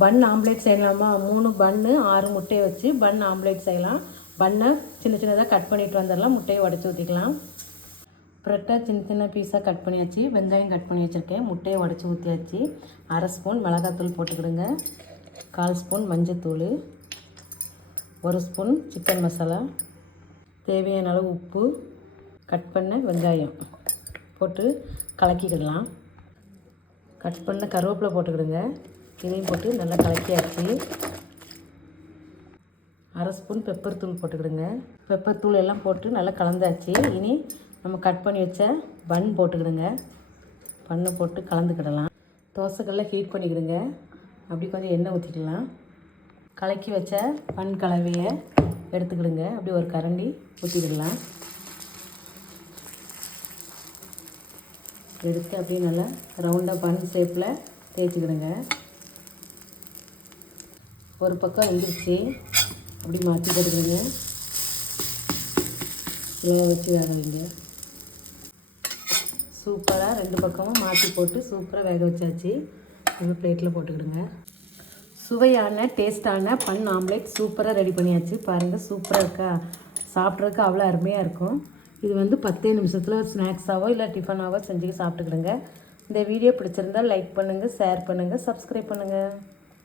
பன் omelette செய்யலாமா? 3 பன்னு 6 முட்டையை வச்சு பன் ஆம்லேட் செய்யலாம். பன்னை சின்ன சின்னதாக கட் பண்ணிட்டு வந்துடலாம். முட்டையை உடச்சி ஊற்றிக்கலாம். ப்ரெட்டை சின்ன சின்ன பீஸாக கட் பண்ணியாச்சு. வெங்காயம் கட் பண்ணி வச்சுருக்கேன். முட்டையை உடச்சி ஊற்றியாச்சு. 1/2 ஸ்பூன் மிளகாத்தூள் போட்டுக்கிடுங்க. 1/4 ஸ்பூன் மஞ்சத்தூள், 1 ஸ்பூன் சிக்கன் மசாலா, தேவையான அளவு உப்பு, கட் பண்ண வெங்காயம் போட்டு கலக்கிக்கிடலாம். கட் பண்ண கருவேப்பிலை போட்டுக்கிடுங்க. இதையும் போட்டு நல்லா கலக்கியாச்சு. 1/2 ஸ்பூன் பெப்பர் தூள் போட்டுக்கிடுங்க. பெப்பர் தூள் எல்லாம் போட்டு நல்லா கலந்தாச்சு. இனி நம்ம கட் பண்ணி வச்ச பன் போட்டுக்கிடுங்க. பன்னு போட்டு கலந்துக்கிடலாம். தோசைக்கல்ல ஹீட் பண்ணிக்கிடுங்க. அப்படி கொஞ்சம் எண்ணெய் ஊற்றிக்கலாம். கலக்கி வச்ச பன் கலவையை எடுத்துக்கிடுங்க. அப்படி ஒரு கரண்டி ஊற்றிக்கிடலாம். எடுத்து அப்படியே நல்லா ரவுண்டாக பன் ஷேப்பில் தேய்ச்சிக்கிடுங்க. ஒரு பக்கம் வெந்துருச்சு. அப்படி மாற்றி போட்டுக்கிடுங்க. ஸ்லோவாக வச்சு வேக வைங்க. சூப்பராக 2 பக்கமும் மாற்றி போட்டு சூப்பராக வேக வச்சாச்சு. ஒரு பிளேட்டில் போட்டுக்கிடுங்க. சுவையான டேஸ்டான பன் ஆம்லேட் சூப்பராக ரெடி பண்ணியாச்சு. பாருங்கள், சூப்பராக இருக்கா? சாப்பிட்றதுக்கு அவ்வளோ அருமையாக இருக்கும். இது வந்து 10 நிமிஷத்தில் ஸ்நாக்ஸாவோ இல்லை டிஃபனாவோ செஞ்சு சாப்பிட்டுக்கிடுங்க. இந்த வீடியோ பிடிச்சிருந்தால் லைக் பண்ணுங்கள், ஷேர் பண்ணுங்கள், சப்ஸ்கிரைப் பண்ணுங்கள்.